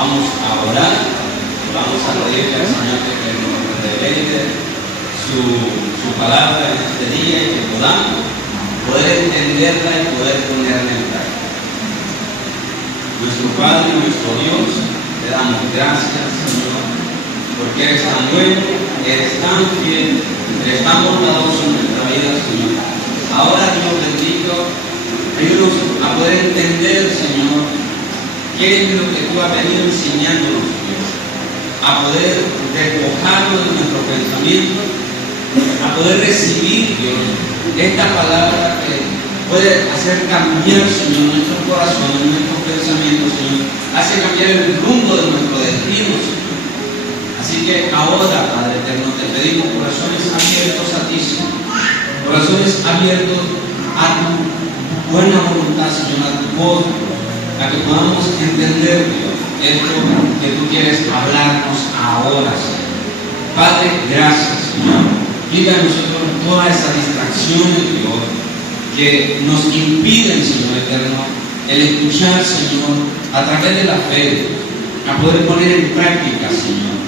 vamos a orar, vamos a pedirle al Señor que nos revele su palabra en este día y que podamos poder entenderla y poder ponerla en práctica. Nuestro Padre, nuestro Dios, te damos gracias, Señor, porque eres tan bueno, eres tan fiel, eres tan bondadoso en nuestra vida, Señor. Ahora, Dios bendito, ayúdanos a poder entender, Señor, qué es lo que tú has venido enseñándonos, Señor, a poder despojarnos de nuestro pensamiento, a poder recibir, Dios, esta palabra que puede hacer cambiar, Señor, nuestro corazón, nuestros pensamientos, Señor, hace cambiar el rumbo de nuestro destino, Señor. Así que ahora, Padre eterno, te pedimos corazones abiertos a ti, Señor, corazones abiertos a tu buena voluntad, Señor, a tu voz, a que podamos entender, Dios, esto que tú quieres hablarnos ahora, Señor. Padre, gracias, Señor. Quita a nosotros todas esas distracciones, Dios, que nos impiden, Señor eterno, el escuchar, Señor, a través de la fe, a poder poner en práctica, Señor.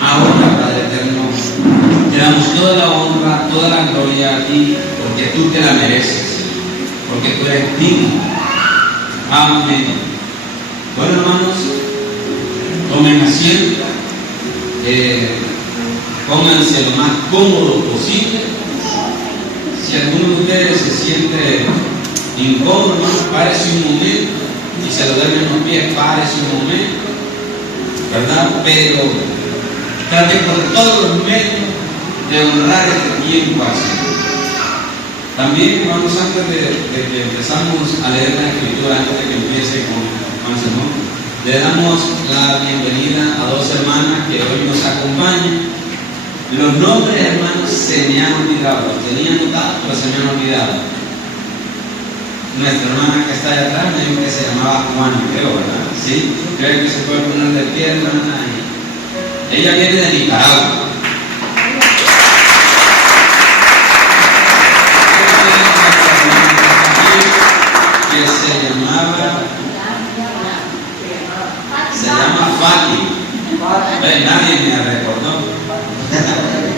Ahora, Padre eterno, te damos toda la honra, toda la gloria a ti, porque tú te la mereces, Señor, porque tú eres digno. Amén. Bueno, hermanos, tomen asiento, pónganse lo más cómodo posible. Si alguno de ustedes se siente incómodo, hermano, párese un momento. Y se lo den en los pies, párese un momento, ¿verdad? Pero trate por todos los medios de honrar este tiempo así. También, hermanos, antes de que empezamos a leer la Escritura, antes de que empiece con el sermón, le damos la bienvenida a dos hermanas que hoy nos acompañan. Los nombres, hermanos, se me han olvidado. Los tenía anotados, pero se me han olvidado. Nuestra hermana que está allá atrás me dijo que se llamaba Juana, creo, ¿verdad? Sí, creo que se puede poner de pie, hermana. Ella viene de Nicaragua. Que se llama Fátima. Nadie me recordó.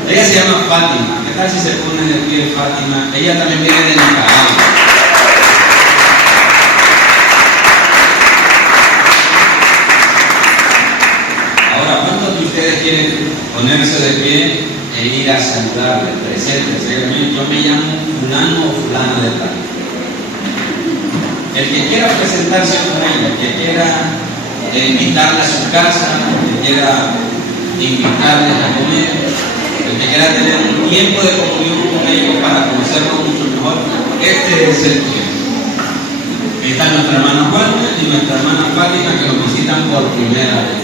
Ella se llama Fátima. ¿Qué tal si se pone de pie Fátima? Ella también viene de Nicaragua. Ahora, ¿cuántos de ustedes quieren ponerse de pie e ir a saludarle? Presente. Yo me llamo fulano o fulana de tal. El que quiera presentarse con ella, el que quiera invitarla a su casa, el que quiera invitarles a comer, el que quiera tener un tiempo de comunión con ellos para conocerlos mucho mejor, este es el tiempo. Está nuestra hermana Juana y nuestra hermana Fátima que nos visitan por primera vez.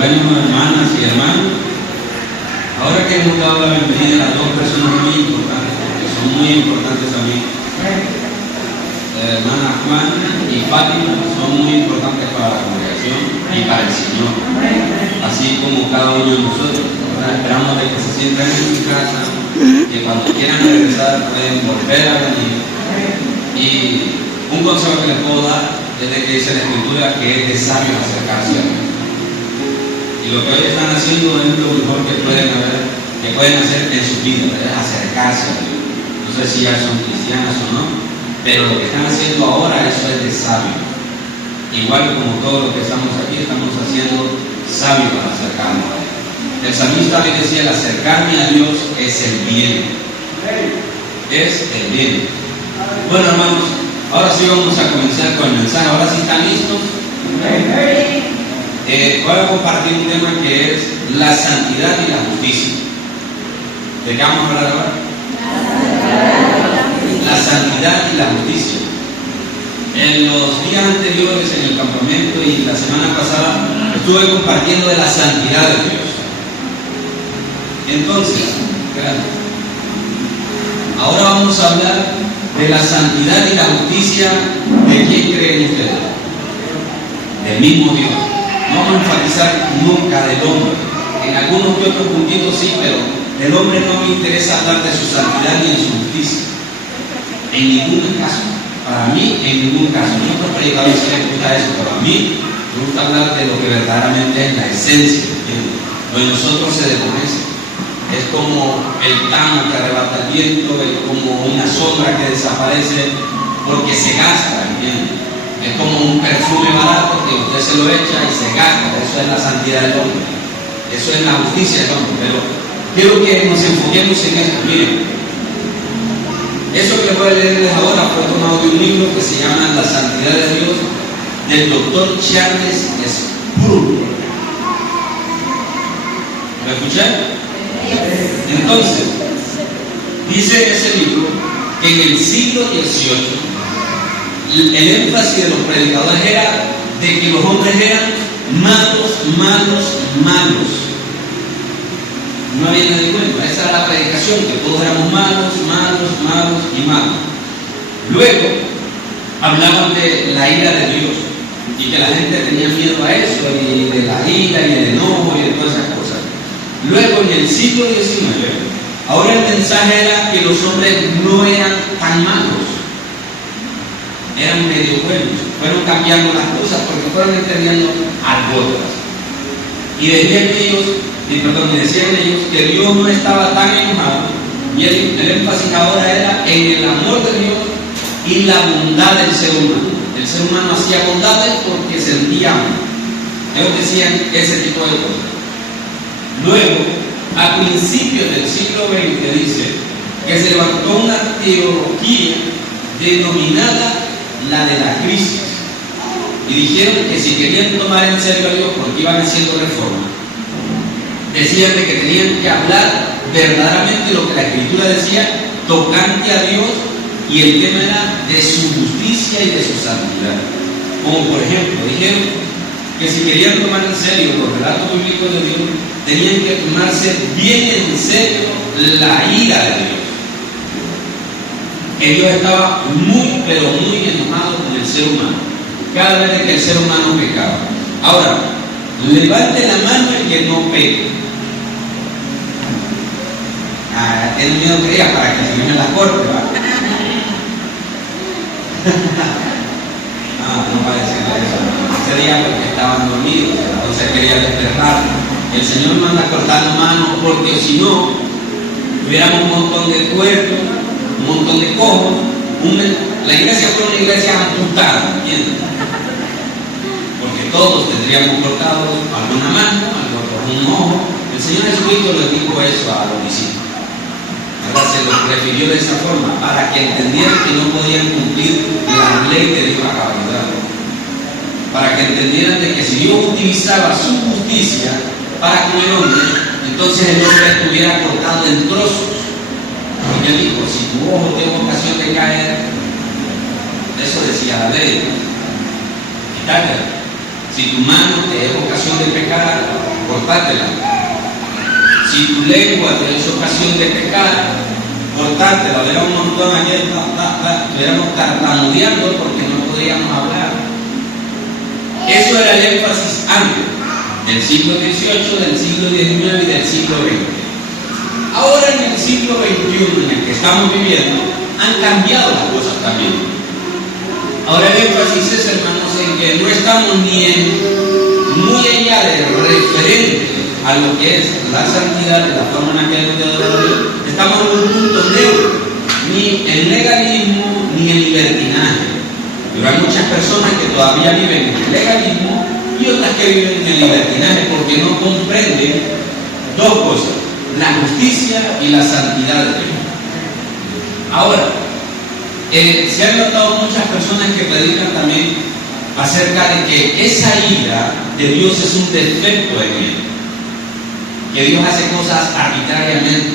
Bueno, hermanas y hermanos, ahora que hemos dado la bienvenida a las dos personas muy importantes, que son muy importantes a mí, hermana Juana y Fátima, son muy importantes para la congregación y para el Señor, así como cada uno de nosotros. Ahora esperamos de que se sientan en su casa, que cuando quieran regresar pueden volver a venir. Y un consejo que les puedo dar es de que dice la Escritura que es de sabios acercarse a Dios. Y lo que hoy están haciendo es lo mejor que pueden hacer en su vida, es acercarse a Dios. No sé si ya son cristianas o no, pero lo que están haciendo ahora, eso es de sabio. Igual como todos los que estamos aquí, estamos sabio para acercarnos a Él. El salmista bien decía: el acercarme a Dios es el bien. Es el bien. Bueno, hermanos, ahora sí vamos a comenzar con el mensaje. Ahora sí están listos. Voy a compartir un tema que es la santidad y la justicia. ¿De qué vamos a hablar ahora? La santidad y la justicia. En los días anteriores en el campamento y la semana pasada estuve compartiendo de la santidad de Dios. Entonces, ahora vamos a hablar de la santidad y la justicia. ¿De quién creen ustedes? Del mismo Dios. No vamos a enfatizar nunca del hombre. En algunos que otros puntitos sí, pero del hombre no me interesa hablar de su santidad ni de su justicia. En ningún caso. Para mí, en ningún caso. En otros predicadores sí les gusta eso, pero a mí me gusta hablar de lo que verdaderamente es la esencia. Lo de nosotros se desvanece. Es como el tamo que arrebata el viento, es como una sombra que desaparece porque se gasta, ¿entiendes? Es como un perfume barato que usted se lo echa y se gasta. Eso es la santidad del hombre. Eso es la justicia del hombre. Pero quiero que nos enfoquemos en esto. Miren, eso que voy a leerles ahora fue tomado de un libro que se llama La Santidad de Dios, del doctor Charles Spurgeon. ¿Lo escuché? Entonces, dice en ese libro que en el siglo XVIII el énfasis de los predicadores era de que los hombres eran malos. No había nadie bueno. Esa era la predicación, que todos éramos malos. Luego hablaban de la ira de Dios y que la gente tenía miedo a eso, y de la ira y el enojo y de todas esas cosas. Luego, en el siglo XIX, ahora el mensaje era que los hombres no eran tan malos, eran medio buenos. Fueron cambiando las cosas porque fueron entendiendo algo. Y decían ellos que Dios no estaba tan enojado, y el énfasis ahora era en el amor de Dios y la bondad del ser humano. El ser humano hacía bondades porque sentía amor. Ellos decían ese tipo de cosas. Luego, a principios del siglo XX, dice que se levantó una teología denominada la de la crisis, y dijeron que si querían tomar en serio a Dios, porque iban haciendo reformas, decían de que tenían que hablar verdaderamente lo que la Escritura decía tocante a Dios, y el tema era de su justicia y de su santidad. Como por ejemplo, dijeron que si querían tomar en serio los relatos bíblicos de Dios, tenían que tomarse bien en serio la ira de Dios. Que Dios estaba muy, pero muy enojado con el ser humano cada vez que el ser humano pecaba. Ahora, levante la mano el que no peque. Tiene miedo que diga para que se venga a la corte, ¿va? No parece eso. Ese día porque estaban dormidos, entonces quería despertar. El Señor manda a cortar la mano, porque si no, tuviéramos un montón de cuerpos, un montón de cojos. La iglesia fue una iglesia amputada, ¿entiendes? Porque todos tendríamos cortados alguna mano, un ojo. El Señor Jesucristo le dijo eso a los discípulos. Se los refirió de esa forma, para que entendieran que no podían cumplir la ley de Dios a cabalidad. Para que entendieran de que si Dios utilizaba su justicia para con el hombre, entonces el hombre estuviera cortado en trozos. Porque él dijo: si tu ojo tiene ocasión de caer, eso decía la ley, quítátela. Si tu mano te es ocasión de pecar, cortátela. Si tu lengua te es ocasión de pecar, cortátela. Era un montón ayer, estuviéramos tartamudeando porque no podíamos hablar. Eso era el énfasis antes, del siglo XVIII, del siglo XIX y del siglo XX. Ahora, en el siglo XXI, en el que estamos viviendo, han cambiado las cosas también. Ahora el énfasis es, hermanos, en que no estamos muy allá de referente a lo que es la santidad, de la forma en la que hay de adorar a Dios. Estamos en un punto neutro, ni el legalismo ni el libertinaje. Pero hay muchas personas que todavía viven en el legalismo y otras que viven en libertinaje porque no comprenden dos cosas: la justicia y la santidad de Dios. Ahora, se han notado muchas personas que predican también acerca de que esa ira de Dios es un defecto en él, que Dios hace cosas arbitrariamente,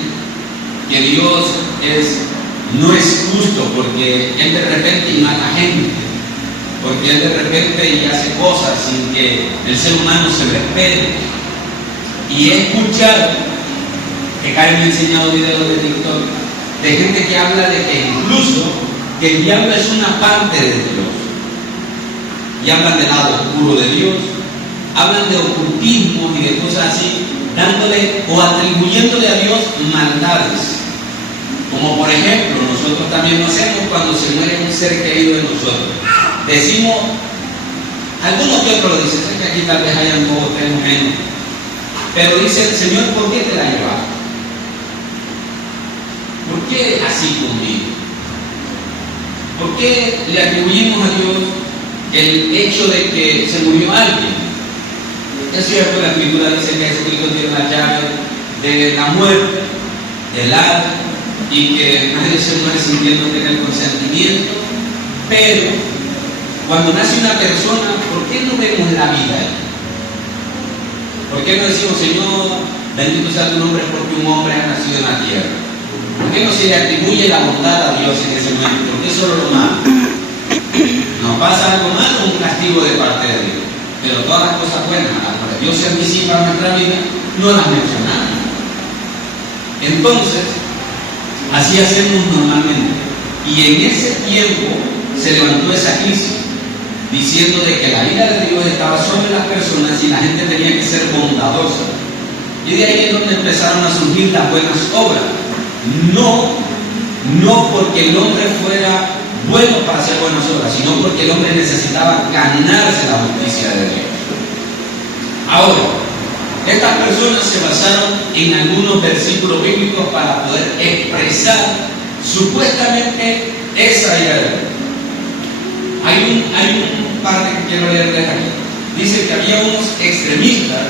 que Dios no es justo porque Él de repente mata gente, porque Él de repente hace cosas sin que el ser humano se respete. Y he escuchado, que Karen me ha enseñado videos de TikTok, de gente que habla de que incluso que el diablo es una parte de Dios, y hablan del lado oscuro de Dios, hablan de ocultismo y de cosas así, dándole o atribuyéndole a Dios maldades. Como por ejemplo, nosotros también lo hacemos cuando se muere un ser querido de nosotros. Decimos, algunos que otros lo dicen, sé que aquí tal vez hayan 2 o 3 menos, pero dicen: Señor, ¿por qué te la llevaste? ¿Por qué así conmigo? ¿Por qué le atribuimos a Dios el hecho de que se murió alguien? Es cierto, la Escritura dice que Jesucristo tiene la llave de la muerte, del Hades, y que nadie se muere sin que no tenga el consentimiento. Pero cuando nace una persona, ¿por qué no vemos la vida ahí? ¿Por qué no decimos: Señor, bendito sea tu nombre porque un hombre ha nacido en la tierra? ¿Por qué no se le atribuye la bondad a Dios en ese momento? ¿Por qué solo lo malo? Nos pasa algo malo, un castigo de parte de Dios, pero todas las cosas buenas, las cuales Dios se anticipa en nuestra vida, no las mencionamos. Entonces, así hacemos normalmente. Y en ese tiempo se levantó esa crisis, diciendo de que la ira de Dios estaba sobre las personas y la gente tenía que ser bondadosa. Y de ahí es donde empezaron a surgir las buenas obras. No porque el hombre fuera bueno para hacer buenas obras, sino porque el hombre necesitaba ganarse la justicia de Dios. Ahora, estas personas se basaron en algunos versículos bíblicos para poder expresar supuestamente esa ira de Dios. Hay un parte que quiero leerles aquí. Dice que había unos extremistas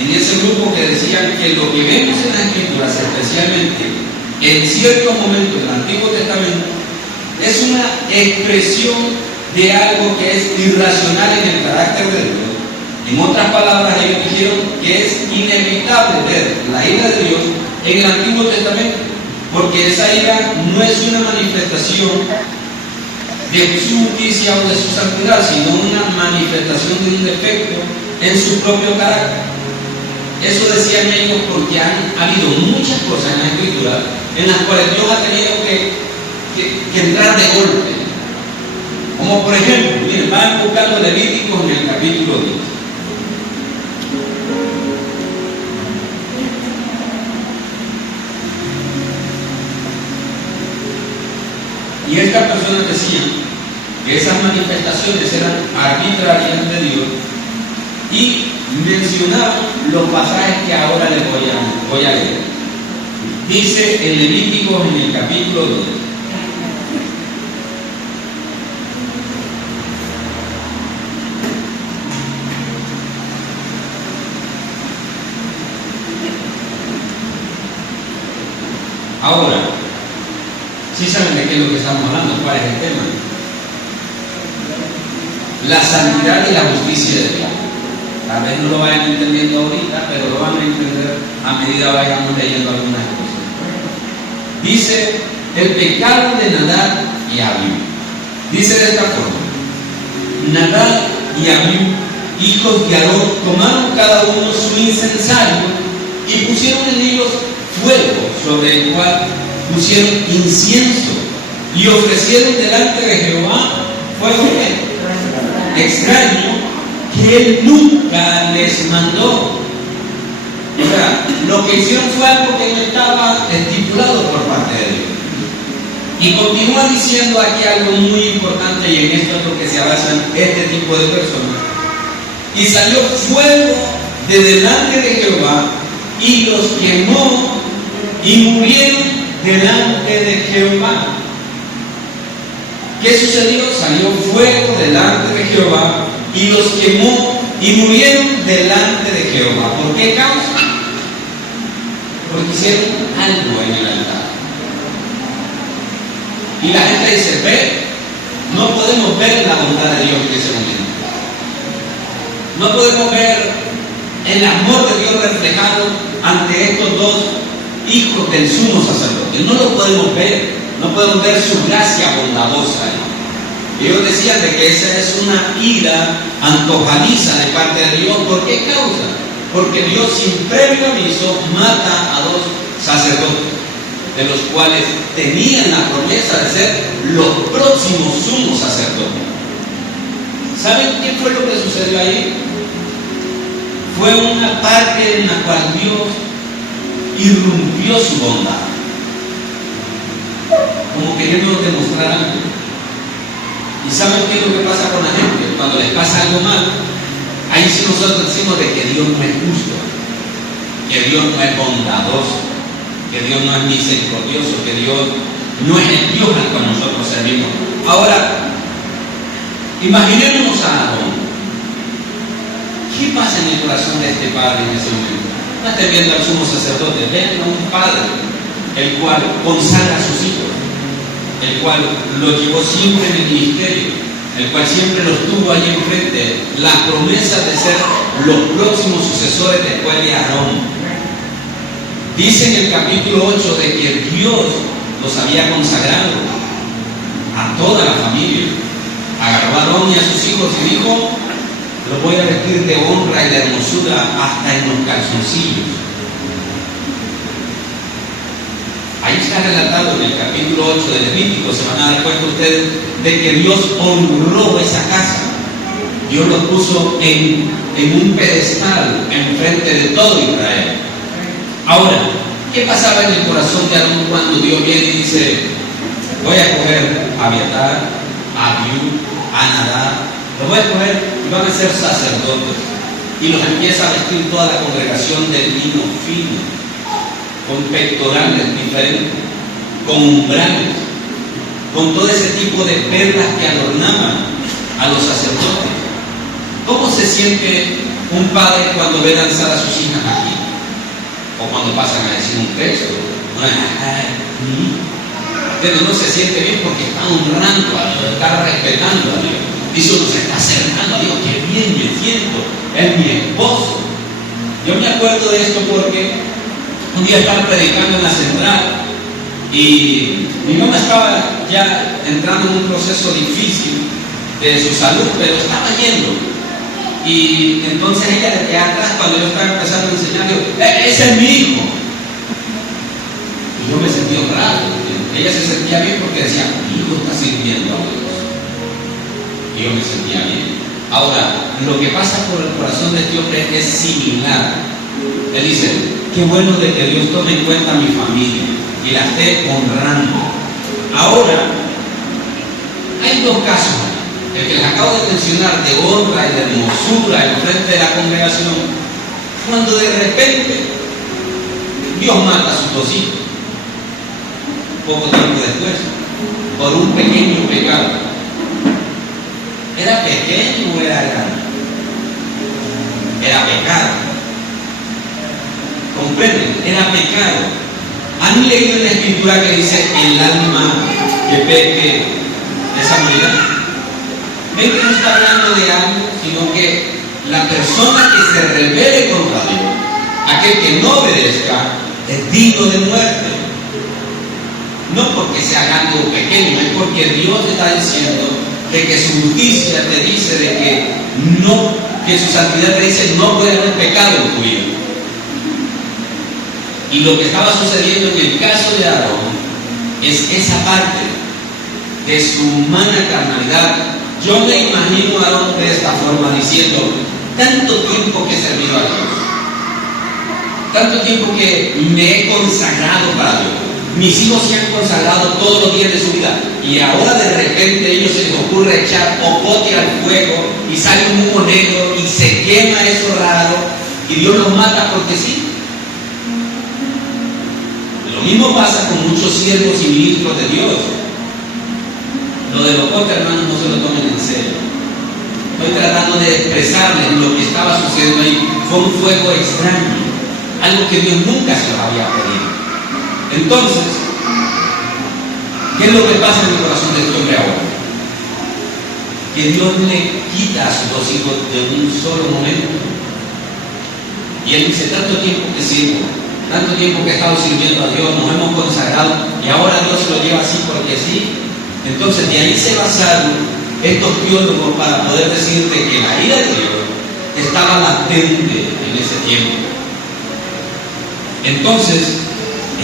en ese grupo que decían que lo que vemos en las Escrituras, especialmente en ciertos momentos del Antiguo Testamento, es una expresión de algo que es irracional en el carácter de Dios. En otras palabras, ellos dijeron que es inevitable ver la ira de Dios en el Antiguo Testamento, porque esa ira no es una manifestación de su justicia o de su santidad, sino una manifestación de un defecto en su propio carácter. Eso decían ellos porque han habido muchas cosas en la Escritura en las cuales Dios ha tenido que entrar de golpe. Como por ejemplo, miren, van buscando Levíticos en el capítulo 10. Y estas personas decían que esas manifestaciones eran arbitrarias de Dios y mencionaban los pasajes que ahora les voy a leer. Dice en Levíticos en el capítulo 2. Ahora, ¿sí saben de qué es lo que estamos hablando? ¿Cuál es el tema? La santidad y la justicia de Dios. Tal vez no lo vayan entendiendo ahorita, pero lo van a entender a medida que vayamos leyendo algunas cosas. Dice: el pecado de Nadab y Abiú. Dice de esta forma: Nadab y Abiú, hijos de Aarón, tomaron cada uno su incensario y pusieron en ellos fuego, sobre el cual pusieron incienso, y ofrecieron delante de Jehová fuego extraño que él nunca les mandó. O sea, lo que hicieron fue algo que no estaba estipulado por parte de Dios. Y continúa diciendo aquí algo muy importante, y en esto es lo que se basan este tipo de personas. Y salió fuego de delante de Jehová y los quemó, y murieron delante de Jehová. ¿Qué sucedió? Salió fuego delante de Jehová y los quemó y murieron delante de Jehová. ¿Por qué causa? Porque hicieron algo en el altar. Y la gente dice, ve, no podemos ver la bondad de Dios en ese momento. No podemos ver el amor de Dios reflejado ante estos dos hijos del sumo sacerdote. No lo podemos ver. No podemos ver su gracia bondadosa. Ellos decían de que esa es una ira antojadiza de parte de Dios. ¿Por qué causa? Porque Dios sin previo aviso mata a dos sacerdotes, de los cuales tenían la promesa de ser los próximos sumos sacerdotes. ¿Saben qué fue lo que sucedió ahí? Fue una parte en la cual Dios irrumpió su bondad, como queriendo demostrar algo. ¿Y saben qué es lo que pasa con la gente? Cuando les pasa algo mal, ahí sí nosotros decimos de que Dios no es justo, que Dios no es bondadoso, que Dios no es misericordioso, que Dios no es el Dios al cual nosotros servimos. Ahora, imaginémonos a Aarón. ¿Qué pasa en el corazón de este padre en ese momento? No estén viendo al sumo sacerdote, vean a un padre, el cual consagra a sus hijos, el cual los llevó siempre en el ministerio, el cual siempre los tuvo ahí enfrente, la promesa de ser los próximos sucesores después de Aarón. Dice en el capítulo 8 de que Dios los había consagrado a toda la familia. Agarró a Aarón y a sus hijos y dijo, los voy a vestir de honra y de hermosura hasta en los calzoncillos. Ahí está relatado en el capítulo 8 de Levítico. Se van a dar cuenta ustedes de que Dios honró esa casa. Dios los puso en un pedestal enfrente de todo Israel. Ahora, ¿qué pasaba en el corazón de Aarón cuando Dios viene y dice, voy a coger a Abiatar, a Abiú, a Nadab, los voy a coger y van a ser sacerdotes? Y los empieza a vestir toda la congregación de lino fino, con pectorales diferentes, con umbrales, con todo ese tipo de perlas que adornaban a los sacerdotes. ¿Cómo se siente un padre cuando ve danzar a sus hijas aquí? O cuando pasan a decir un texto, pero no se siente bien porque está honrando a Dios, está respetando a Dios. Dice uno, se está acercando a Dios, qué bien me siento, es mi esposo. Yo me acuerdo de esto porque un día estaba predicando en la central y mi mamá estaba ya entrando en un proceso difícil de su salud, pero estaba yendo. Y entonces ella de atrás, cuando yo estaba empezando a enseñar, dijo, ese es mi hijo. Y yo me sentí honrado. Ella se sentía bien porque decía, mi hijo está sirviendo a Dios. Y yo me sentía bien. Ahora, lo que pasa por el corazón de este hombre es similar. Él dice, qué bueno de que Dios tome en cuenta a mi familia y la esté honrando. Ahora, hay dos casos. El que les acabo de mencionar, de honra y de hermosura en frente de la congregación, cuando de repente Dios mata a sus dos hijos, poco tiempo después, por un pequeño pecado. ¿Era pequeño o era grande? Era pecado. ¿Comprenden? Era pecado. ¿Han leído en la escritura que dice el alma que peque esa morirá? Ven que no está hablando de algo, sino que la persona que se rebele contra Dios, aquel que no obedezca, es digno de muerte. No porque sea grande o pequeño, es porque Dios está diciendo de que su justicia te dice de que no, que su santidad te dice no puede haber pecado en tu vida. Y lo que estaba sucediendo en el caso de Aarón es esa parte de su humana carnalidad. Yo me imagino a Aarón de esta forma diciendo, tanto tiempo que he servido a Dios, tanto tiempo que me he consagrado para Dios, mis hijos se han consagrado todos los días de su vida y ahora de repente a ellos se les ocurre echar popote al fuego y sale un humo negro y se quema eso raro y Dios los mata porque sí. Lo mismo pasa con muchos siervos y ministros de Dios. Lo de los potes, hermanos, no se lo tomen en serio. Estoy tratando de expresarles lo que estaba sucediendo ahí. Fue un fuego extraño, algo que Dios nunca se los había pedido. Entonces, ¿qué es lo que pasa en el corazón de este hombre ahora? Que Dios le quita a sus dos hijos de un solo momento. Y él dice, tanto tiempo que sirvo, tanto tiempo que he estado sirviendo a Dios, nos hemos consagrado, y ahora Dios se lo lleva así porque sí. Entonces de ahí se basaron estos teólogos para poder decirte que la ira de Dios estaba latente en ese tiempo. Entonces,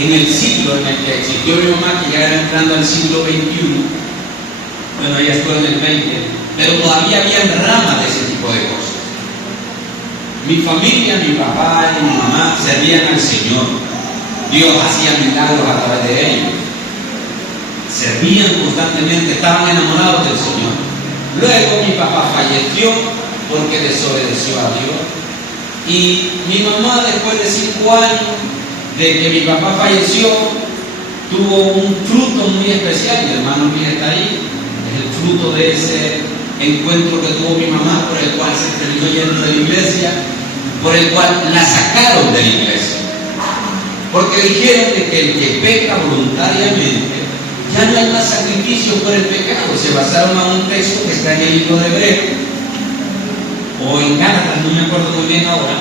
en el siglo en el que existió mi mamá, que ya era entrando al siglo XXI, bueno, ella estuvo en el 20, pero todavía había ramas de ese tipo de cosas. Mi familia, mi papá y mi mamá servían al Señor. Dios hacía milagros a través de ellos. Servían constantemente, estaban enamorados del Señor. Luego mi papá falleció porque desobedeció a Dios. Y mi mamá, después de 5 años de que mi papá falleció, tuvo un fruto muy especial. Mi hermano mío está ahí. Es el fruto de ese encuentro que tuvo mi mamá, por el cual se terminó yendo de la iglesia, por el cual la sacaron de la iglesia. Porque dijeron de que el que peca voluntariamente, ya no hay más sacrificio por el pecado. Se basaron a un texto que está en el libro de Hebreo, o en Gálatas, no me acuerdo muy bien ahora.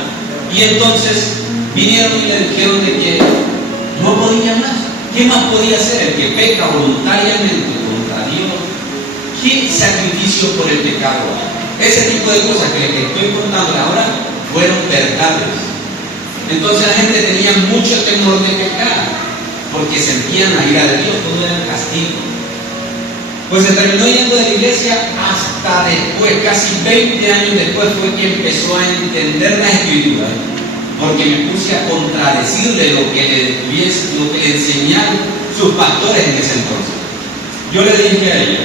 Y entonces vinieron y le dijeron de que no podía más. ¿Qué más podía hacer? El que peca voluntariamente contra Dios, ¿qué sacrificio por el pecado hay? Ese tipo de cosas que les estoy contando ahora fueron verdades. Entonces la gente tenía mucho temor de pecar, porque sentían la ira de Dios, todo era el castigo. Pues se terminó yendo de la iglesia hasta después, casi 20 años después, fue que empezó a entender la Escritura, porque me puse a contradecirle lo que le enseñaron sus pastores en ese entonces. Yo le dije a ella,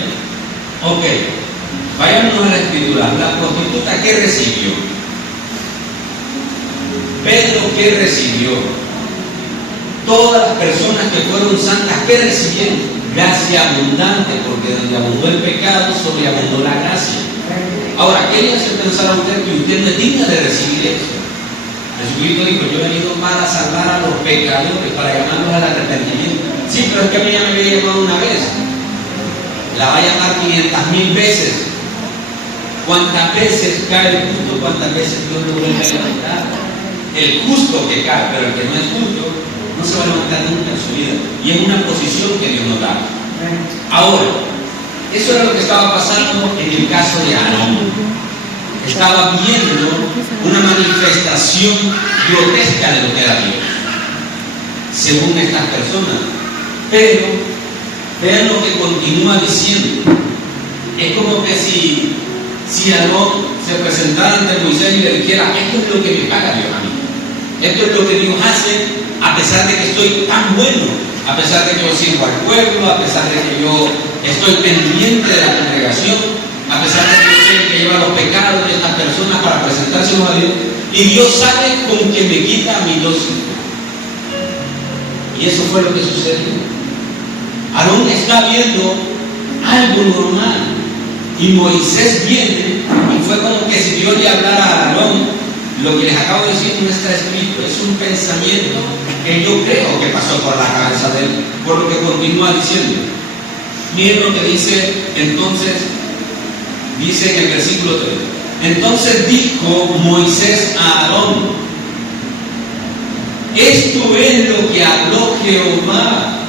ok, vayámonos a la Escritura. La prostituta, ¿qué recibió? Pedro, ¿qué recibió? Todas las personas que fueron santas, ¿qué recibieron? Gracia abundante, porque donde abundó el pecado, sobreabundó la gracia. Ahora, ¿qué le hace pensar a usted que usted no es digna de recibir eso? Jesucristo dijo, yo he venido para salvar a los pecadores, para llamarlos al arrepentimiento. Sí, pero es que a mí ya me había llamado una vez. La va a llamar 500,000 veces. ¿Cuántas veces cae el justo? ¿Cuántas veces Dios lo vuelve a levantar? El justo que cae, pero el que no es justo no se va a levantar nunca en su vida. Y es una posición que Dios nos da. Ahora, eso era lo que estaba pasando en el caso de Aarón. Estaba viendo una manifestación grotesca de lo que era Dios, según estas personas. Pero vean lo que continúa diciendo. Es como que si Aarón se presentara ante Moisés y le dijera, esto es lo que me paga Dios a mí. Esto es lo que Dios hace a pesar de que estoy tan bueno, a pesar de que yo sirvo al pueblo, a pesar de que yo estoy pendiente de la congregación, a pesar de que yo soy el que lleva los pecados de estas personas para presentárselos a Dios, y Dios sale con que me quita a mis 2 hijos. Y eso fue lo que sucedió. Aarón está viendo algo normal, y Moisés viene, y fue como que si Dios le hablara a Aarón. Lo que les acabo de decir no está escrito, es un pensamiento que yo creo que pasó por la cabeza de él, por lo que continúa diciendo. Miren lo que dice entonces, dice en el versículo 3. Entonces dijo Moisés a Aarón, esto es lo que habló Jehová,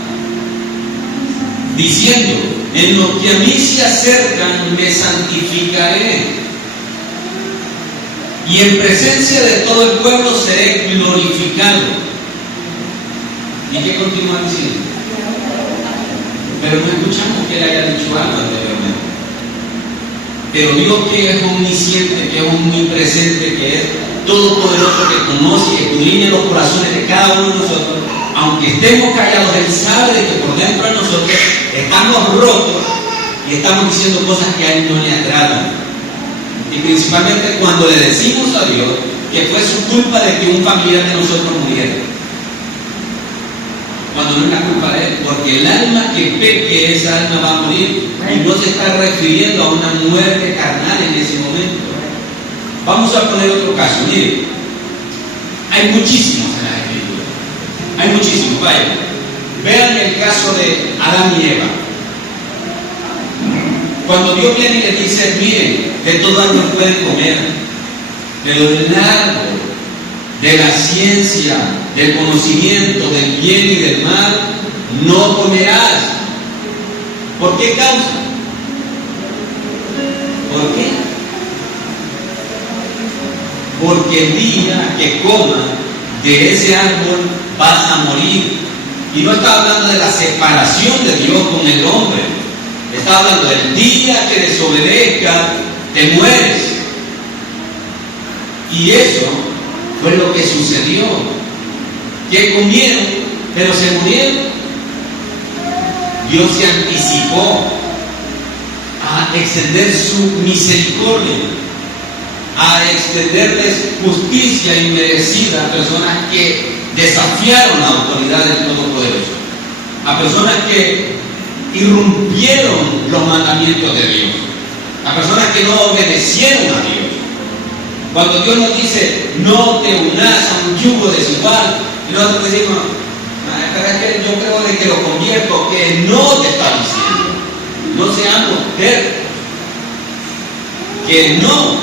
diciendo, en lo que a mí se acercan me santificaré, y en presencia de todo el pueblo seré glorificado. ¿Y qué continúa diciendo? Pero no escuchamos que él haya dicho algo anteriormente. Pero Dios, que es omnisciente, que es omnipresente, que es todopoderoso, que conoce y escudriña los corazones de cada uno de nosotros, aunque estemos callados, Él sabe de que por dentro de nosotros estamos rotos y estamos diciendo cosas que a Él no le agradan. Y principalmente cuando le decimos a Dios que fue su culpa de que un familiar de nosotros muriera. Cuando cuando no es la culpa de él, porque el alma que peque, esa alma va a morir, y no se está refiriendo a una muerte carnal en ese momento. Vamos a poner otro caso. Mire, hay muchísimos en la Escritura, hay muchísimos. Vaya, vean el caso de Adán y Eva. Cuando Dios viene y les dice, miren, de todo árbol pueden comer, pero del árbol de la ciencia, del conocimiento, del bien y del mal, no comerás. ¿Por qué causa? ¿Por qué? Porque el día que comas de ese árbol vas a morir. Y no está hablando de la separación de Dios con el hombre. Está hablando del día que desobedezcas, te mueres. Y eso fue lo que sucedió. Que comieron, pero se murieron. Dios se anticipó a extender su misericordia, a extenderles justicia inmerecida a personas que desafiaron la autoridad del Todopoderoso, a personas que irrumpieron los mandamientos de Dios, a personas que no obedecieron a Dios. Cuando Dios nos dice, no te unas a un yugo desigual, y nosotros decimos, pero es que yo creo de que lo convierto, que no te está diciendo. No seamos tercos, que no.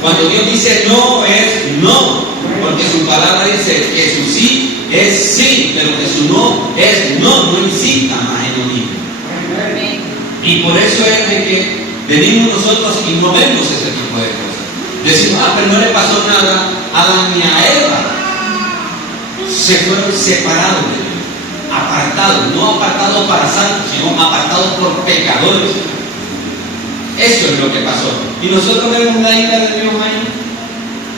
Cuando Dios dice no, es no, porque su palabra dice que su sí es sí, pero que su no es no, no incita más en lo mismo. Y por eso es de que venimos nosotros y no vemos ese tipo de cosas. Decimos, pero no le pasó nada a Adán ni a Eva. Se fueron separados de Dios, apartados, no apartados para santos, sino apartados por pecadores. Eso es lo que pasó. Y nosotros vemos la ira de Dios ahí.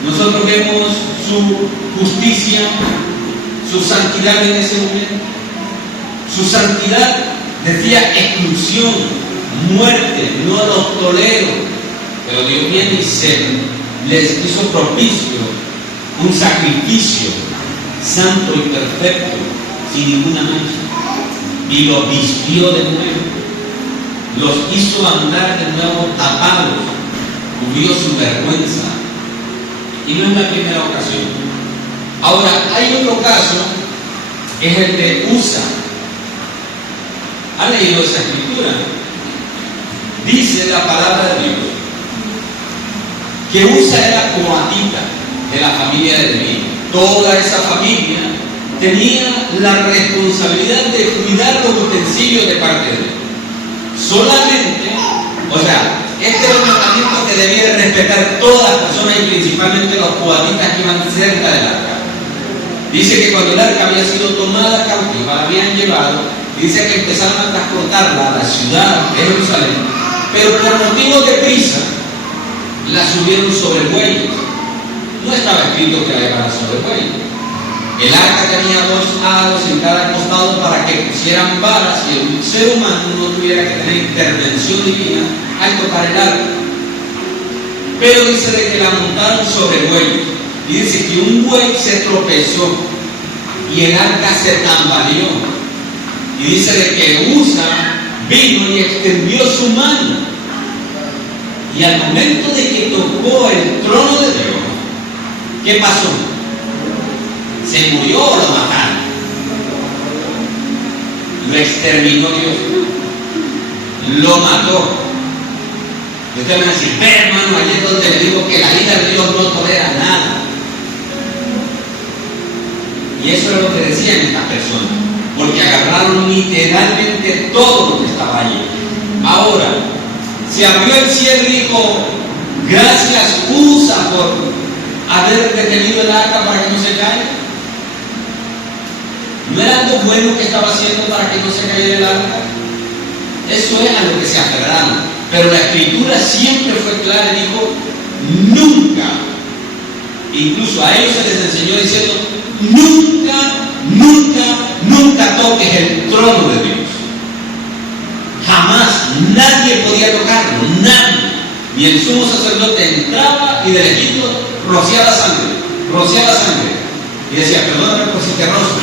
Nosotros vemos su justicia, su santidad en ese momento. Su santidad decía exclusión, muerte, no los tolero. Pero Dios viene y les hizo propicio un sacrificio santo y perfecto, sin ninguna mancha. Y los vistió de nuevo. Los hizo andar de nuevo tapados, cubrió su vergüenza. Y no es la primera ocasión. Ahora, hay otro caso, es el de Usa. ¿Ha leído esa escritura? Dice la palabra de Dios que Usa era coatita de la familia de Leví. Toda esa familia tenía la responsabilidad de cuidar los utensilios de parte de Dios. Solamente, o sea, este era un mandamiento que debía respetar todas las personas y principalmente los coatitas que iban cerca del arca. Dice que cuando el arca había sido tomada cautiva, la habían llevado, dice que empezaron a transportarla a la ciudad de Jerusalén, pero por motivos de prisa la subieron sobre bueyes. No estaba escrito que la llevaran sobre bueyes. El arca tenía 2 hados en cada costado para que pusieran varas y el ser humano no tuviera que tener intervención divina al tocar el arca. Pero dice de que la montaron sobre bueyes. Y dice que un buey se tropezó y el arca se tambaleó. Y dice de que Usa vino y extendió su mano. Y al momento de que tocó el trono de Dios, ¿qué pasó? ¿Se murió o lo mataron? Lo exterminó Dios. Lo mató. Y ustedes van a decir, hermano, ayer donde le digo que la ira de Dios no tolera nada. Y eso es lo que decían estas personas, porque agarraron literalmente todo lo que estaba allí. Ahora, se abrió el cielo y dijo, gracias Usa por haber detenido el arca para que no se caiga. ¿No era algo bueno que estaba haciendo para que no se cayera el arca? Eso es a lo que se aferraron. Pero la escritura siempre fue clara y dijo, nunca, incluso a ellos se les enseñó diciendo, nunca, nunca, nunca toques el trono de Dios. Jamás, nadie podía tocarlo, nadie. Ni el sumo sacerdote entraba y del Egipto rociaba sangre. Y decía, perdóname por si te rozo.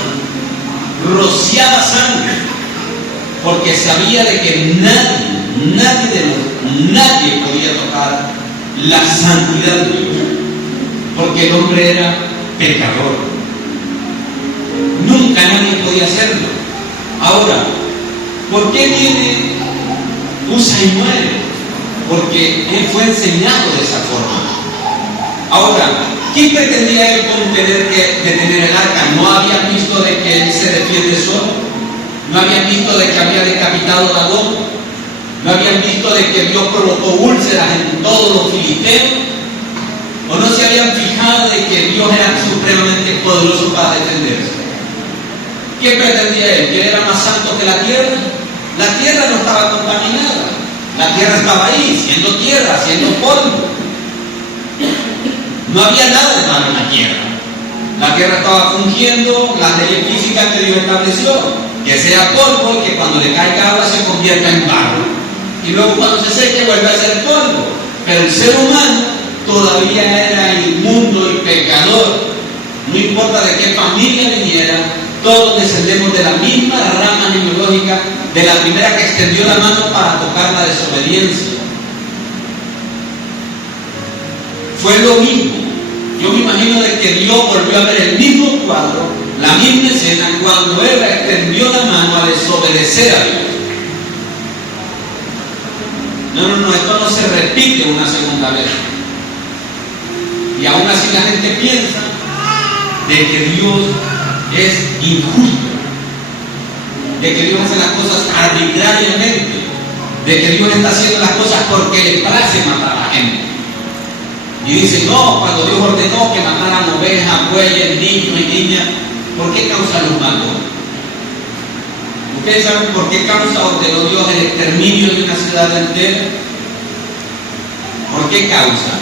rociaba sangre, porque sabía de que nadie podía tocar la santidad de Dios, porque el hombre era pecador. Nunca nadie podía hacerlo. Ahora, ¿por qué viene, usa y muere? Porque él fue enseñado de esa forma. Ahora, ¿quién pretendía él con detener el arca? ¿No había visto de que él se defiende solo? ¿No habían visto de que había decapitado a Dagón? ¿No habían visto de que Dios provocó úlceras en todos los filisteos? ¿O no se habían fijado de que Dios era supremamente poderoso para defenderse? ¿Qué pretendía él? ¿Que él era más santo que la tierra? La tierra no estaba contaminada. La tierra estaba ahí, siendo tierra, siendo polvo. No había nada de malo en la tierra. La tierra estaba fungiendo las leyes físicas que Dios estableció, que sea polvo y que cuando le caiga agua se convierta en barro. Y luego cuando se seque vuelve a ser polvo. Pero el ser humano todavía era inmundo y pecador. No importa de qué familia viniera, todos descendemos de la misma rama genealógica de la primera que extendió la mano para tocar la desobediencia. Fue lo mismo. Yo me imagino de que Dios volvió a ver el mismo cuadro, la misma escena, cuando Eva extendió la mano a desobedecer a Dios. No, esto no se repite una segunda vez. Y aún así la gente piensa de que Dios es injusto, de que Dios hace las cosas arbitrariamente, de que Dios está haciendo las cosas porque le place matar a la gente. Y dice, no, cuando Dios ordenó que mataran ovejas, bueyes, niños y niñas, ¿por qué causa los mató? ¿Ustedes saben por qué causa ordenó Dios el exterminio de una ciudad entera? ¿Por qué causa?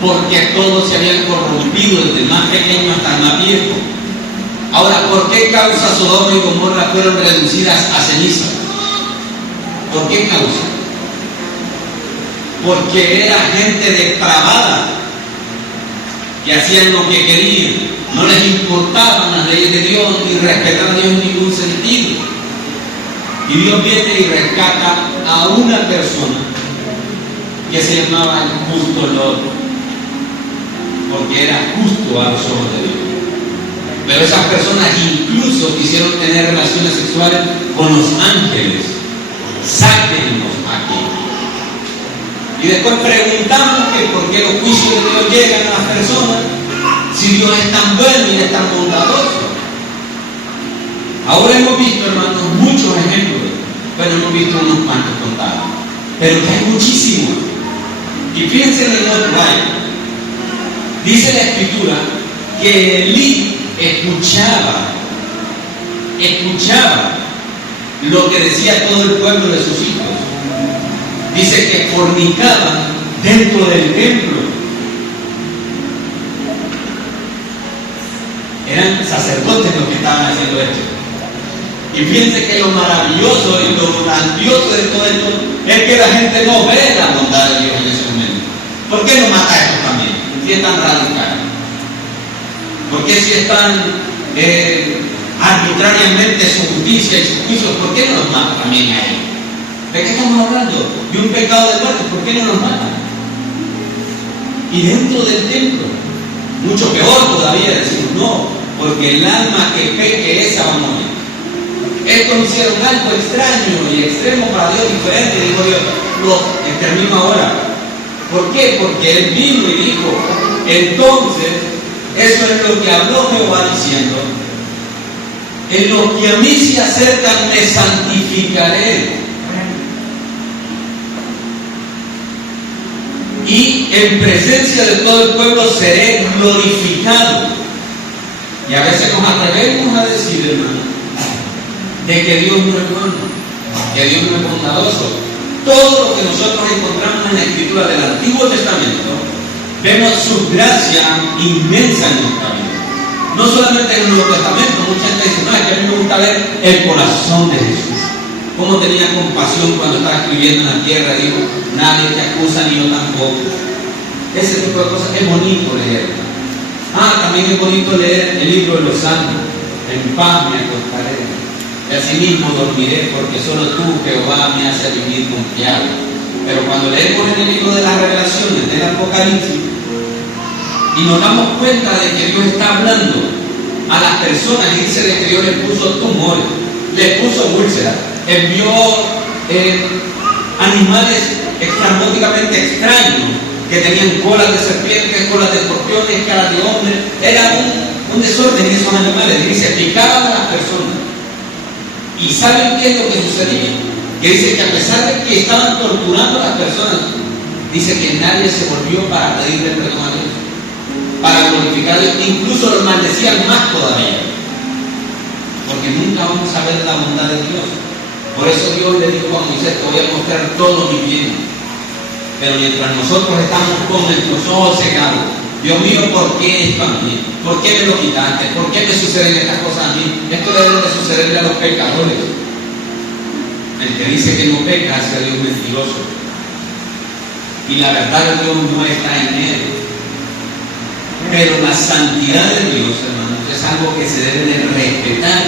Porque todos se habían corrompido, desde el más pequeño hasta el más viejo. Ahora, ¿por qué causa Sodoma y Gomorra fueron reducidas a ceniza? ¿Por qué causa? Porque era gente depravada, que hacían lo que querían, no les importaban las leyes de Dios, ni respetaban a Dios en ningún sentido. Y Dios viene y rescata a una persona que se llamaba el justo Lot, porque era justo a los ojos de Dios. Pero esas personas incluso quisieron tener relaciones sexuales con los ángeles. Sáquenlos aquí. Y después preguntamos que por qué los juicios de Dios llegan a las personas si Dios es tan bueno y es tan bondadoso. Ahora hemos visto, hermanos, muchos ejemplos. Bueno, hemos visto unos cuantos contados, pero que hay muchísimos. Y fíjense en el otro lado. Dice la Escritura que Elí escuchaba lo que decía todo el pueblo de sus hijos. Dice que fornicaban dentro del templo. Eran sacerdotes los que estaban haciendo esto. Y fíjense que lo maravilloso y lo grandioso de todo esto es que la gente no ve la bondad de Dios en ese momento. ¿Por qué no mata a estos también? Si es tan radical. ¿Por qué si es tan arbitrariamente su justicia y sus juicios? ¿Por qué no los mata también a ellos? ¿De qué estamos hablando? De un pecado de muerte. ¿Por qué no los matan? Y dentro del templo, mucho peor todavía, decimos no, porque el alma que peque esa va a morir. Estos hicieron algo extraño y extremo para Dios, diferente. Dijo Dios, lo termino ahora. ¿Por qué? Porque Él vino y dijo, entonces, eso es lo que habló Jehová diciendo, en los que a mí se acercan me santificaré. Y en presencia de todo el pueblo seré glorificado. Y a veces nos atrevemos a decir, hermano, de que Dios no es bueno, que Dios no es bondadoso. Todo lo que nosotros encontramos en la Escritura del Antiguo Testamento, vemos su gracia inmensa en nuestra vida. No solamente en el Nuevo Testamento, mucha gente dice, no, es que a mí me gusta ver el corazón de Jesús. Cómo tenía compasión cuando estaba escribiendo en la tierra, dijo, nadie te acusa ni yo tampoco. Ese tipo de cosas es bonito leer. También es bonito leer el libro de los Salmos. en paz me acostaré, y asimismo dormiré, porque solo tú, Jehová, me haces vivir confiado. Pero cuando leemos en el libro de las Revelaciones, del Apocalipsis, y nos damos cuenta de que Dios está hablando a las personas, y dice de que Dios les puso tumores, les puso úlceras, envió animales estrambóticamente extraños que tenían colas de serpientes, colas de escorpiones, caras de hombre. Era un desorden esos animales. Dice, picaban a las personas. ¿Y saben qué es lo que sucedía? Que dice que a pesar de que estaban torturando a las personas, dice que nadie se volvió para pedirle perdón a Dios, para glorificarle, incluso los maldecían más todavía, porque nunca vamos a ver la bondad de Dios. Por eso Dios le dijo a Moisés: te voy a mostrar todo mi bien. Pero mientras nosotros estamos con nuestros ojos cegados, Dios mío, ¿por qué esto a mí? ¿Por qué me lo quitaste? ¿Por qué me suceden estas cosas a mí? Esto debe de sucederle a los pecadores. El que dice que no peca hace a Dios mentiroso. Y la verdad de Dios no está en él. Pero la santidad de Dios, hermanos, es algo que se debe de respetar.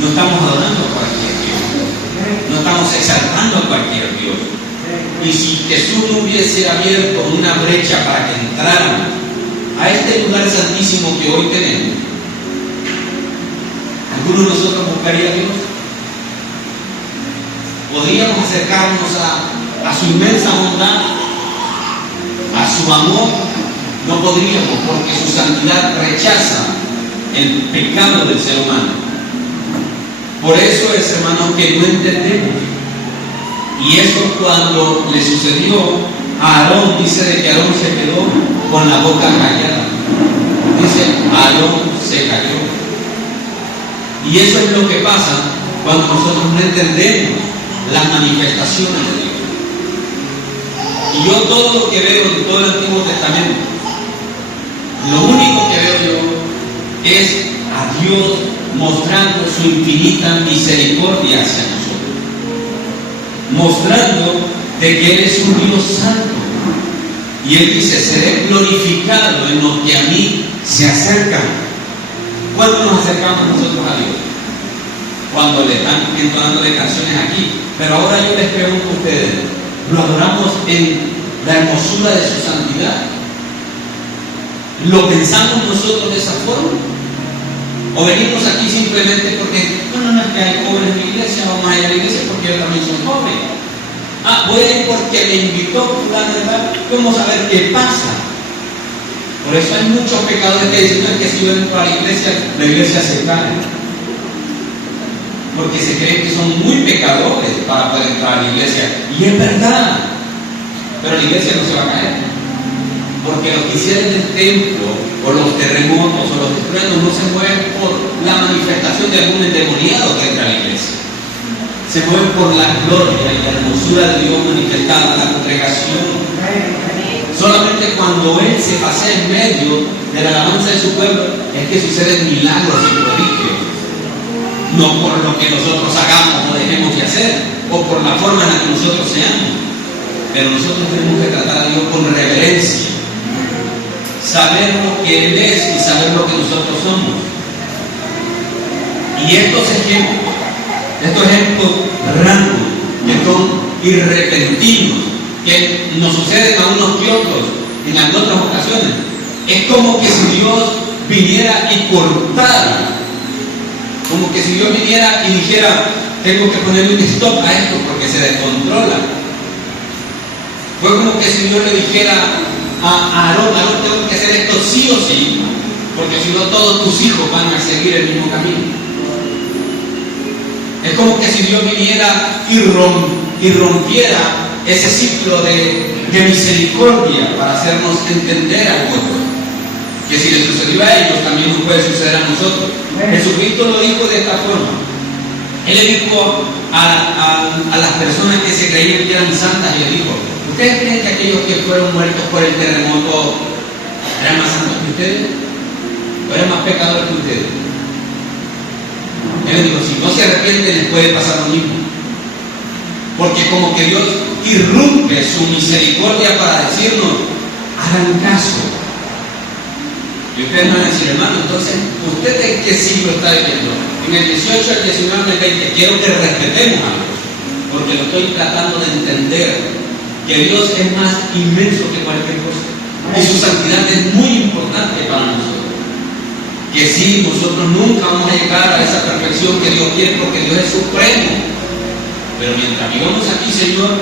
No estamos adorando a cualquier Dios. No estamos exaltando a cualquier Dios. Y si Jesús no hubiese abierto una brecha para que entráramos a este lugar santísimo que hoy tenemos, ¿alguno de nosotros buscaría a Dios? ¿Podríamos acercarnos a su inmensa bondad, a su amor? No podríamos, porque su santidad rechaza el pecado del ser humano. Por eso es, hermanos, que no entendemos. Y eso cuando le sucedió a Aarón, dice de que Aarón se quedó con la boca callada. Dice, Aarón se cayó. Y eso es lo que pasa cuando nosotros no entendemos las manifestaciones de Dios. Y yo todo lo que veo en todo el Antiguo Testamento, lo único que veo yo es a Dios mostrando su infinita misericordia hacia nosotros, mostrando de que Él es un Dios santo. Y Él dice, seré glorificado en los que a mí se acercan. ¿Cuándo nos acercamos nosotros a Dios? Cuando le están entonándole canciones aquí. Pero ahora yo les pregunto a ustedes, ¿lo adoramos en la hermosura de su santidad? ¿Lo pensamos nosotros de esa forma? ¿O venimos aquí simplemente porque, bueno, no es que hay jóvenes en la iglesia, vamos a ir a la iglesia porque yo también soy joven? Voy a ir porque me invitó fulano de tal, vamos a ver qué pasa. Por eso hay muchos pecadores que dicen que si yo entro a la iglesia se cae. Porque se creen que son muy pecadores para poder entrar a la iglesia. Y es verdad, pero la iglesia no se va a caer. Porque lo que hicieron en el templo, o los terremotos, o los estruendos, no se mueven por la manifestación de algún endemoniado que entra a la iglesia. Se mueven por la gloria y la hermosura de Dios manifestada en la congregación. Solamente cuando Él se pasea en medio de la alabanza de su pueblo es que suceden milagros y prodigios. No por lo que nosotros hagamos o dejemos de hacer, o por la forma en la que nosotros seamos. Pero nosotros tenemos que tratar a Dios con reverencia, saber lo que Él es y saber lo que nosotros somos. Y estos ejemplos random, que son irrepentinos, que nos suceden a unos que otros en las otras ocasiones, es como que si Dios viniera y cortara, como que si Dios viniera y dijera, tengo que ponerle un stop a esto porque se descontrola. Fue como que si Dios le dijera a Aarón, tengo que hacer esto sí o sí, porque si no todos tus hijos van a seguir el mismo camino. Es como que si Dios viniera y rompiera ese ciclo de misericordia para hacernos entender al pueblo. Que si le sucedió a ellos, también nos puede suceder a nosotros. Jesucristo lo dijo de esta forma. Él le dijo a las personas que se creían que eran santas, y le dijo, ¿ustedes creen que aquellos que fueron muertos por el terremoto eran más santos que ustedes? ¿O eran más pecadores que ustedes? Él les dijo, si no se arrepienten les puede pasar lo mismo. Porque como que Dios irrumpe su misericordia para decirnos, hagan caso. Y ustedes me van a decir, hermano, entonces, ¿usted en qué siglo está viviendo? En el 18, el 19, el 20. Quiero que respetemos a Dios, porque lo estoy tratando de entender, que Dios es más inmenso que cualquier cosa. Y su santidad es muy importante para nosotros. Que sí, nosotros nunca vamos a llegar a esa perfección que Dios quiere, porque Dios es supremo. Pero mientras vivamos aquí, Señor,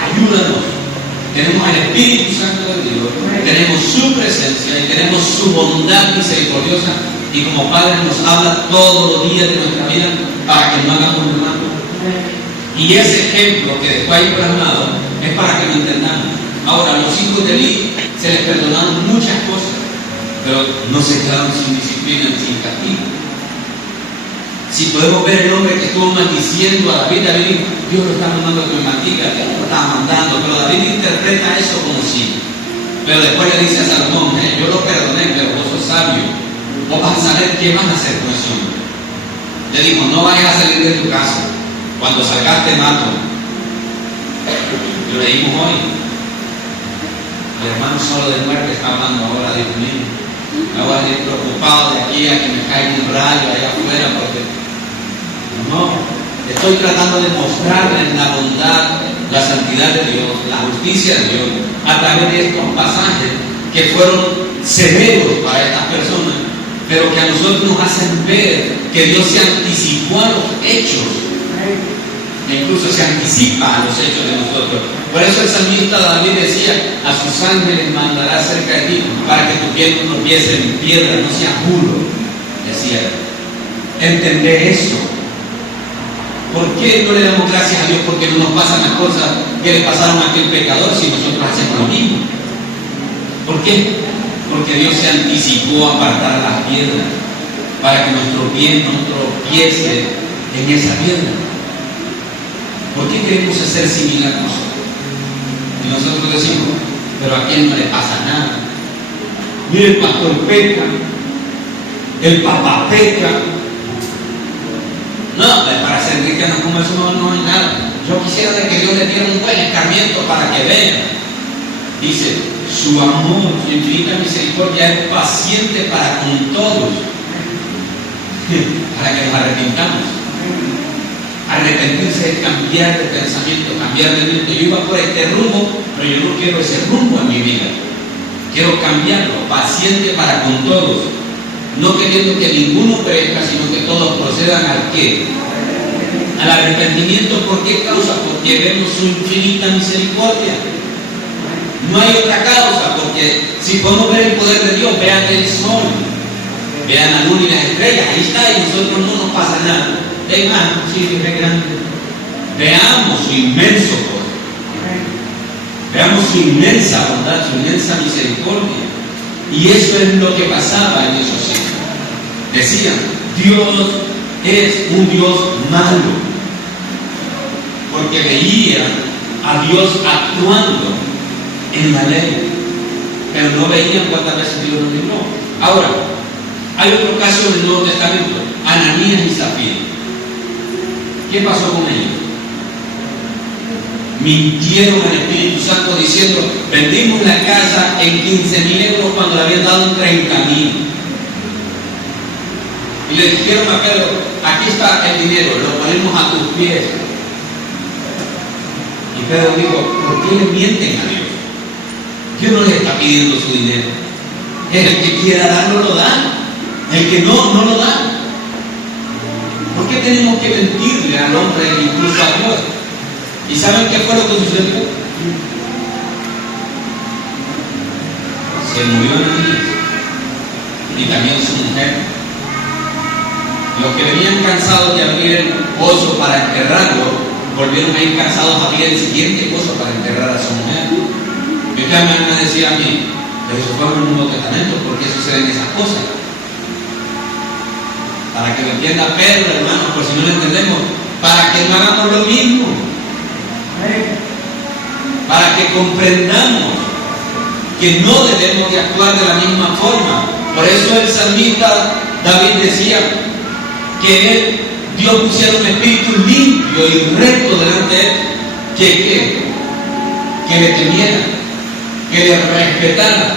ayúdanos. Tenemos el Espíritu Santo de Dios, tenemos su presencia y tenemos su bondad misericordiosa, y como Padre nos habla todos los días de nuestra vida para que no hagamos lo malo. Y ese ejemplo que después hay plasmado es para que lo entendamos. Ahora, los hijos de Eli se les perdonaron muchas cosas, pero no se quedaron sin disciplina ni sin castigo. Si podemos ver el hombre que estuvo maldiciendo a David, David dijo, Dios lo está mandando que me maldiga, Dios lo estaba mandando, pero David interpreta eso como sí. Pero después le dice a Salomón, yo lo perdoné, pero vos sos sabio, vos vas a saber qué vas a hacer con ese hombre. Le dijo, no vayas a salir de tu casa, cuando salgas te mato. Lo leímos hoy. El hermano solo de muerte está hablando ahora, Dios mío. Me voy a ir preocupado de aquí a que me caiga un rayo allá afuera, porque no, estoy tratando de mostrarles la bondad, la santidad de Dios, la justicia de Dios, a través de estos pasajes que fueron severos para estas personas, pero que a nosotros nos hacen ver que Dios se anticipó a los hechos, e incluso se anticipa a los hechos de nosotros. Por eso el salmista David decía, a sus ángeles mandará cerca de ti, para que tu pie no tropiece en piedra, no sea duro. Decía, entender eso. ¿Por qué no le damos gracias a Dios porque no nos pasan las cosas que le pasaron a aquel pecador si nosotros hacemos lo mismo? ¿Por qué? Porque Dios se anticipó a apartar las piedras para que nuestro pie no tropiece en esa piedra. ¿Por qué queremos hacer similar a nosotros? Y nosotros decimos, pero a quien no le pasa nada. Mire, el pastor peca, el papá peca. No, para ser cristiano como eso no hay nada. Yo quisiera de que Dios le diera un buen escarmiento para que vean. Dice, su amor, su infinita misericordia es paciente para con todos, para que nos arrepintamos. Arrepentirse es cambiar de pensamiento, cambiar de mente. Yo iba por este rumbo, pero yo no quiero ese rumbo en mi vida. Quiero cambiarlo, paciente para con todos, no queriendo que ninguno perezca, sino que todos procedan al ¿qué? Al arrepentimiento. ¿Por qué causa? Porque vemos su infinita misericordia. No hay otra causa, porque si podemos ver el poder de Dios, vean el sol, vean la luna y las estrellas, ahí está, y nosotros no nos pasa nada. Hermano, sí, es grande. Veamos su inmenso poder, veamos su inmensa bondad, su inmensa misericordia. Y eso es lo que pasaba en esos siglos. Decían, Dios es un Dios malo, porque veían a Dios actuando en la ley, pero no veían cuántas veces Dios los libró. Ahora, hay otro caso en el Nuevo Testamento, Ananías y Zafira. ¿Qué pasó con ellos? Mintieron al Espíritu Santo diciendo, vendimos la casa en 15.000 euros cuando le habían dado en 30.000. Y le dijeron a Pedro, aquí está el dinero, lo ponemos a tus pies. Y Pedro dijo, ¿por qué le mienten a Dios? Dios no les está pidiendo su dinero. El que quiera darlo lo da, el que no lo da. ¿Por qué tenemos que mentirle al hombre e incluso a Dios? ¿Y saben qué fue lo que sucedió? Se murió Ananías y también su mujer. Los que venían cansados de abrir el pozo para enterrarlo, volvieron a ir cansados a abrir el siguiente pozo para enterrar a su mujer. Y ustedes me van a decir a mí, pero eso fue en el Nuevo Testamento, ¿por qué suceden esas cosas? Para que lo entienda Pedro, hermano, por si no lo entendemos, para que no hagamos lo mismo, para que comprendamos que no debemos de actuar de la misma forma. Por eso el salmista David decía que Dios pusiera un espíritu limpio y recto delante de él, que le temiera, que le respetara,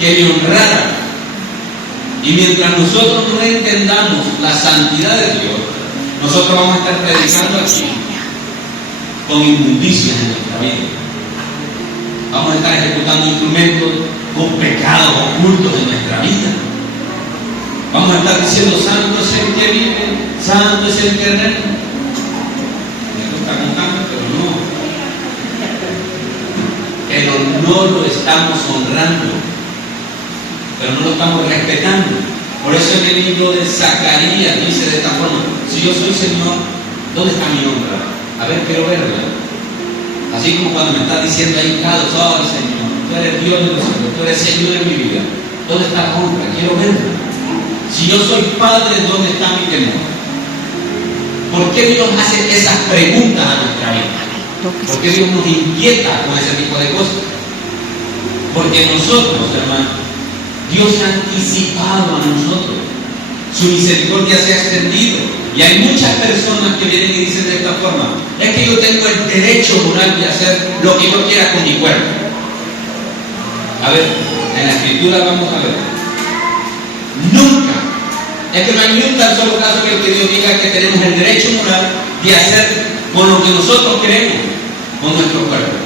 que le honrara. Y mientras nosotros no entendamos la santidad de Dios, nosotros vamos a estar predicando aquí con inmundicias en nuestra vida. Vamos a estar ejecutando instrumentos con pecados ocultos en nuestra vida. Vamos a estar diciendo, santo es el que vive, santo es el que reina. Esto está contando, pero no lo estamos honrando, pero no lo estamos respetando. Por eso en el libro de Zacarías dice de esta forma: si yo soy Señor, ¿dónde está mi honra? A ver, quiero verla. Así como cuando me estás diciendo ahí, oh Señor, tú eres Dios de los cielos, tú eres Señor en mi vida. ¿Dónde está la honra? Quiero verla. Si yo soy Padre, ¿dónde está mi temor? ¿Por qué Dios hace esas preguntas a nuestra vida? ¿Por qué Dios nos inquieta con ese tipo de cosas? Porque nosotros, hermanos, Dios se ha anticipado a nosotros. Su misericordia se ha extendido. Y hay muchas personas que vienen y dicen de esta forma: es que yo tengo el derecho moral de hacer lo que yo quiera con mi cuerpo. A ver, en la Escritura vamos a ver. Nunca, es que no hay ni un tan solo caso que Dios diga que tenemos el derecho moral de hacer con lo que nosotros queremos con nuestro cuerpo.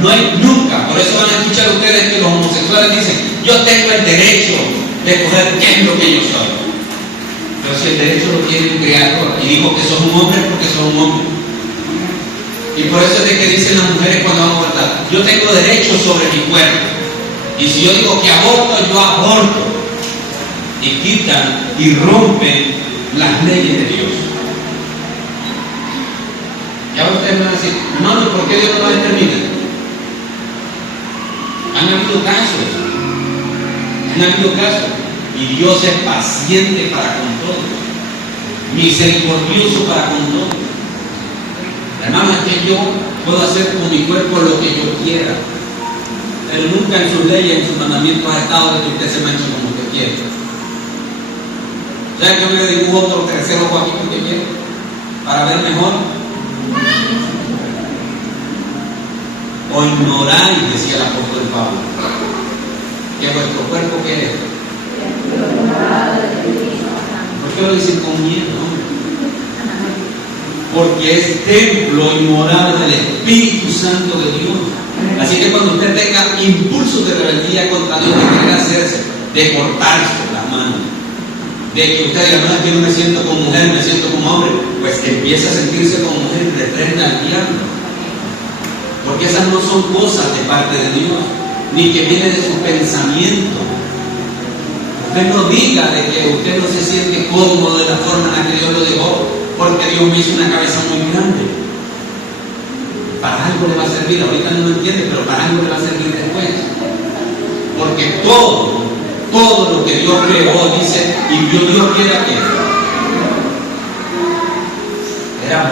No hay nunca. Por eso van a escuchar ustedes que los homosexuales dicen: yo tengo el derecho de escoger qué es lo que yo soy. Pero si el derecho lo tiene un creador, y dijo que sos un hombre porque sos un hombre. Y por eso es de que dicen las mujeres cuando van a abortar: yo tengo derecho sobre mi cuerpo. Y si yo digo que aborto, yo aborto. Y quitan y rompen las leyes de Dios. Y ahora ustedes me van a decir: hermano, ¿por qué Dios no lo determina? Han habido casos. Y Dios es paciente para con todos, misericordioso para con todos. Hermano, es que yo puedo hacer con mi cuerpo lo que yo quiera, pero nunca en sus leyes, en sus mandamientos ha estado de que usted se manche como usted quiere. ¿Sabe que me dibujo otro tercer ojo aquí porque quiero? Para ver mejor. O ignoráis, decía el apóstol Pablo, que vuestro cuerpo, ¿qué es? ¿Por qué lo dicen con miedo? Porque es templo y morada del Espíritu Santo de Dios. Así que cuando usted tenga impulsos de rebeldía contra Dios, de querer hacerse, de cortarse las manos, de que usted diga: no, es que yo me siento como mujer, me siento como hombre, pues que empiece a sentirse como mujer y reprenda al diablo. Porque esas no son cosas de parte de Dios, ni que vienen de su pensamiento. Usted no diga de que usted no se siente cómodo de la forma en la que Dios lo dejó, porque Dios me hizo una cabeza muy grande. Para algo le va a servir, ahorita no lo entiende, pero para algo le va a servir después. Porque todo lo que Dios creó, dice, y Dios quiere que era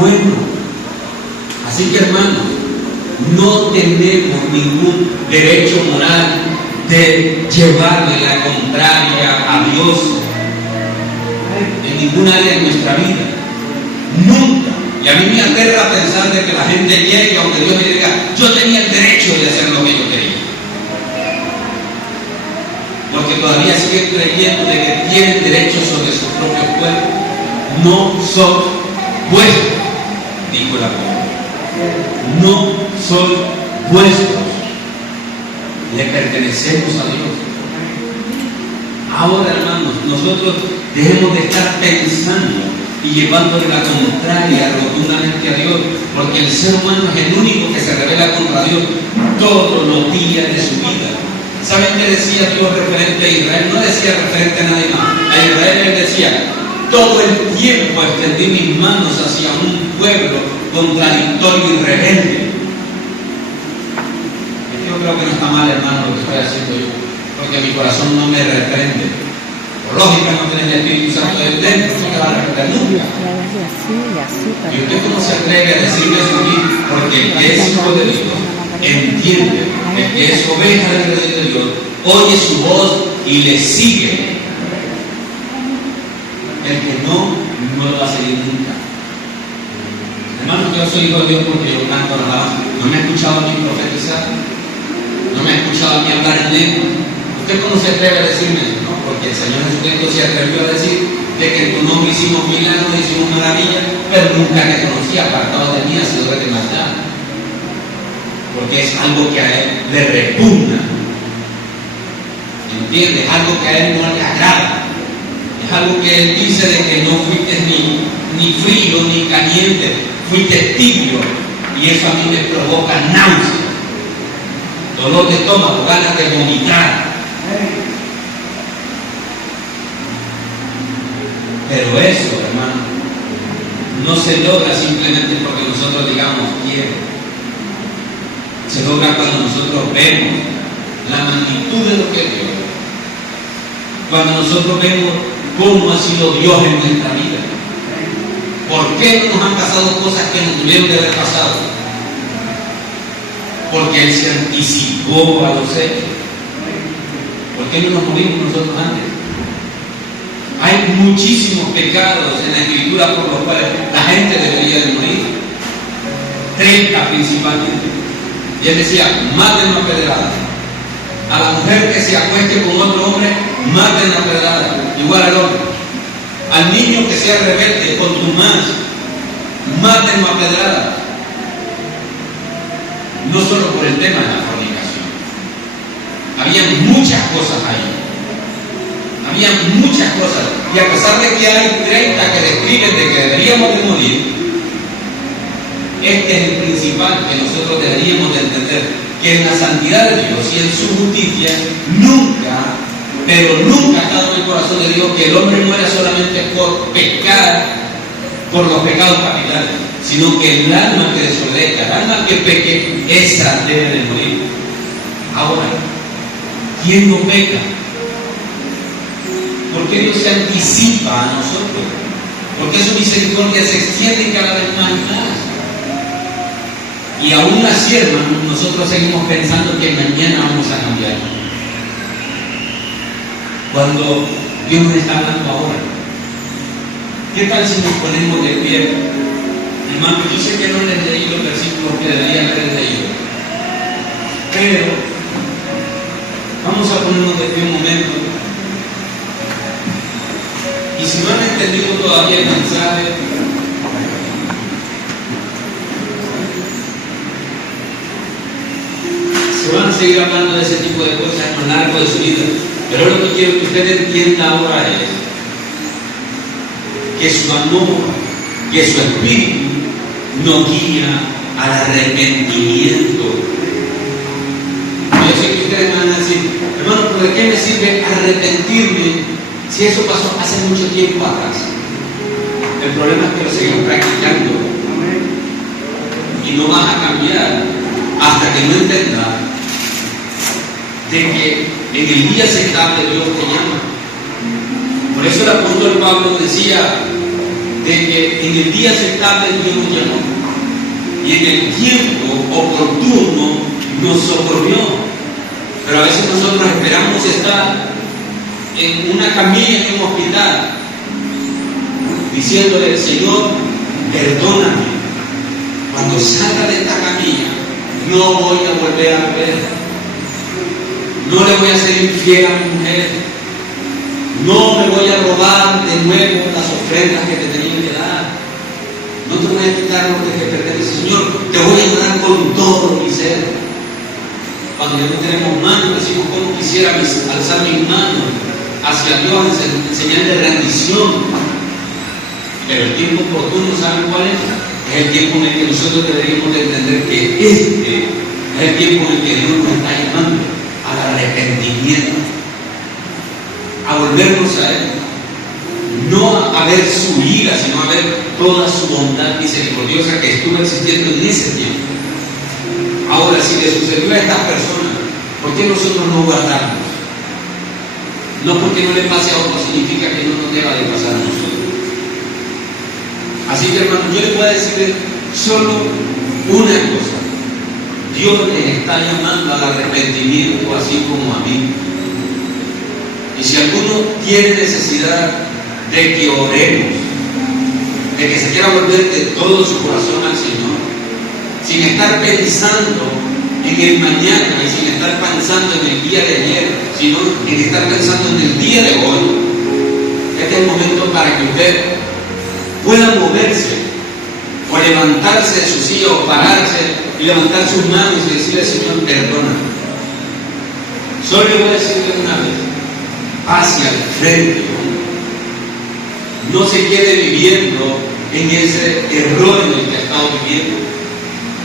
bueno. Así que, hermanos, no tenemos ningún derecho moral de llevarle la contraria a Dios en ningún área de nuestra vida. Nunca. Y a mí me aterra pensar de que la gente llegue, aunque Dios me diga: yo tenía el derecho de hacer lo que yo quería. Porque todavía siguen creyendo de que tienen derecho sobre su propio cuerpo. No son vuestros, dijo el apóstol. No son vuestros. Le pertenecemos a Dios. Ahora, hermanos, nosotros debemos de estar pensando y llevándole la contraria rotundamente a Dios, porque el ser humano es el único que se revela contra Dios todos los días de su vida. ¿Saben qué decía Dios referente a Israel? No decía referente a nadie más. A Israel él decía: todo el tiempo extendí mis manos hacia un pueblo contradictorio y rebelde. Yo creo que no está mal, hermano, lo que estoy haciendo yo, porque mi corazón no me reprende. Por lógica, no tienes el Espíritu Santo del dentro, no te va a reprender nunca. Y usted cómo se atreve a decirle eso a mí, porque el que es hijo de Dios entiende, el que es oveja del reino de Dios oye su voz y le sigue. El que no lo va a seguir nunca. Hermano, yo soy hijo de Dios porque yo canto la alabanza. No me he escuchado a mí profetizar, no me he escuchado a mí hablar hablar en lengua. ¿Usted cómo se atreve a decirme eso? No, porque el Señor Jesucristo se atrevió a decir de que en tu nombre hicimos milagros, hicimos maravillas, pero nunca te conocí, apartado de mí, hacedor de maldad. Porque es algo que a Él le repugna. ¿Entiendes? Es algo que a Él no le agrada. Es algo que Él dice de que no fuiste ni frío ni caliente, fuiste tibio. Y eso a mí me provoca náusea, dolor de estómago, ganas de vomitar. Pero eso, hermano, no se logra simplemente porque nosotros digamos quiero. Se logra cuando nosotros vemos la magnitud de lo que es Dios. Cuando nosotros vemos cómo ha sido Dios en nuestra vida. ¿Por qué no nos han pasado cosas que nos tuvieron de haber pasado? Porque Él se anticipó a los hechos. ¿Por qué no nos morimos nosotros antes? Hay muchísimos pecados en la Escritura por los cuales la gente debería de morir. 30 principalmente. Y Él decía, mátenlo a pedradas. A la mujer que se acueste con otro hombre, mátenlo a pedradas. Igual al hombre. Al niño que sea rebelde, contumaz, mátenlo a pedradas. No solo por el tema de la fornicación. Había muchas cosas ahí. Había muchas cosas. Y a pesar de que hay 30 que describen de que deberíamos de morir, este es el principal que nosotros deberíamos de entender, que en la santidad de Dios y en su justicia nunca, pero nunca ha estado en el corazón de Dios que el hombre muera solamente por pecar, por los pecados capitales, sino que el alma que desobedezca, el alma que peque, esa debe de morir. Ahora, ¿quién no peca? ¿Por qué Dios se anticipa a nosotros? Porque su misericordia se extiende cada vez más y más. Y aún así, hermanos, nosotros seguimos pensando que mañana vamos a cambiar. Cuando Dios nos está hablando ahora. ¿Qué tal si nos ponemos de pie? Hermano, yo sé que no les leí los versículos que debería haber leído. Pero vamos a ponernos de pie un momento. Y si no han entendido todavía el mensaje, se van a seguir hablando de ese tipo de cosas a lo largo de su vida. Pero lo que quiero que usted entienda ahora es que su amor, que su espíritu nos guía al arrepentimiento. Yo sé que ustedes me van a decir, hermano, ¿pero de qué me sirve arrepentirme si eso pasó hace mucho tiempo atrás? El problema es que lo seguimos practicando y no vas a cambiar hasta que no entendas de que en el día aceptable Dios te llama. Por eso el apóstol Pablo decía de que en el día aceptable Dios nos llamó y en el tiempo oportuno nos socorrió. Pero a veces nosotros esperamos estar en una camilla en un hospital diciéndole, Señor, perdóname, cuando salga de esta camilla no voy a volver a beber, no le voy a ser infiel a mi mujer, no me voy a robar de nuevo las ofrendas que te tenía que dar, no te voy a quitar lo que te pertenece, Señor, te voy a adorar con todo mi ser. Cuando ya no tenemos manos, decimos, ¿cómo quisiera alzar mis manos hacia Dios en señal de rendición? Pero el tiempo oportuno, ¿saben cuál es? Es el tiempo en el que nosotros deberíamos de entender que este es el tiempo en el que Dios nos está llamando al arrepentimiento, a volvernos a Él, no a ver su ira, sino a ver toda su bondad misericordiosa que estuvo existiendo en ese tiempo. Ahora, si le sucedió a estas personas, ¿por qué nosotros no guardamos? No porque no le pase a otro significa que no nos deba de pasar a nosotros. Así que, hermano, yo les voy a decir solo una cosa. Dios les está llamando al arrepentimiento, así como a mí. Y si alguno tiene necesidad de que oremos, de que se quiera volver de todo su corazón al Señor, sin estar pensando en el mañana y sin estar pensando en el día de ayer, sino en estar pensando en el día de hoy. Este es el momento para que usted pueda moverse, o levantarse de su silla, o pararse y levantar sus manos y decirle: Señor, perdona. Solo le voy a decirle una vez: hacia el frente. No se quede viviendo en ese error en el que ha estado viviendo.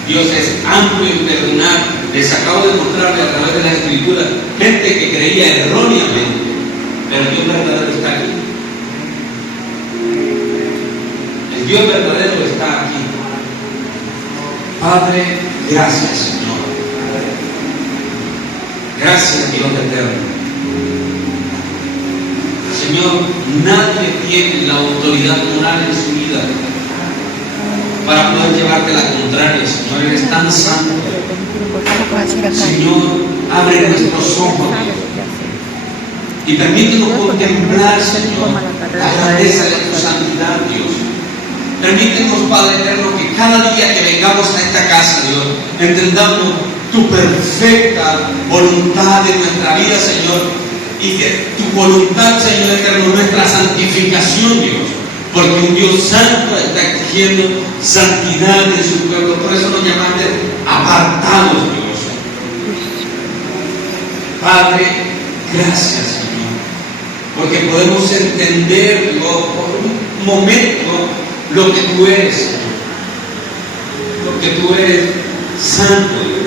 Dios es amplio en perdonar. Les acabo de mostrarle a través de las Escrituras gente que creía erróneamente, pero el Dios verdadero está aquí. El Dios verdadero está aquí. Padre, gracias, Señor. Gracias, Dios eterno. Señor, nadie tiene la autoridad moral en su vida para poder llevarte la contraria. Señor, eres tan santo. Señor, abre nuestros ojos y permítenos contemplar, Señor, la grandeza de tu santidad, Dios. Permítenos, Padre eterno, que cada día que vengamos a esta casa, Dios, entendamos tu perfecta voluntad en nuestra vida, Señor, y que tu voluntad, Señor eterno, nuestra santificación, Dios, porque un Dios santo está exigiendo santidad en su pueblo. Por eso nos llamaste apartados, Dios. Padre, gracias, Señor, porque podemos entender, Dios, por un momento lo que tú eres, Señor, lo que tú eres santo, Dios.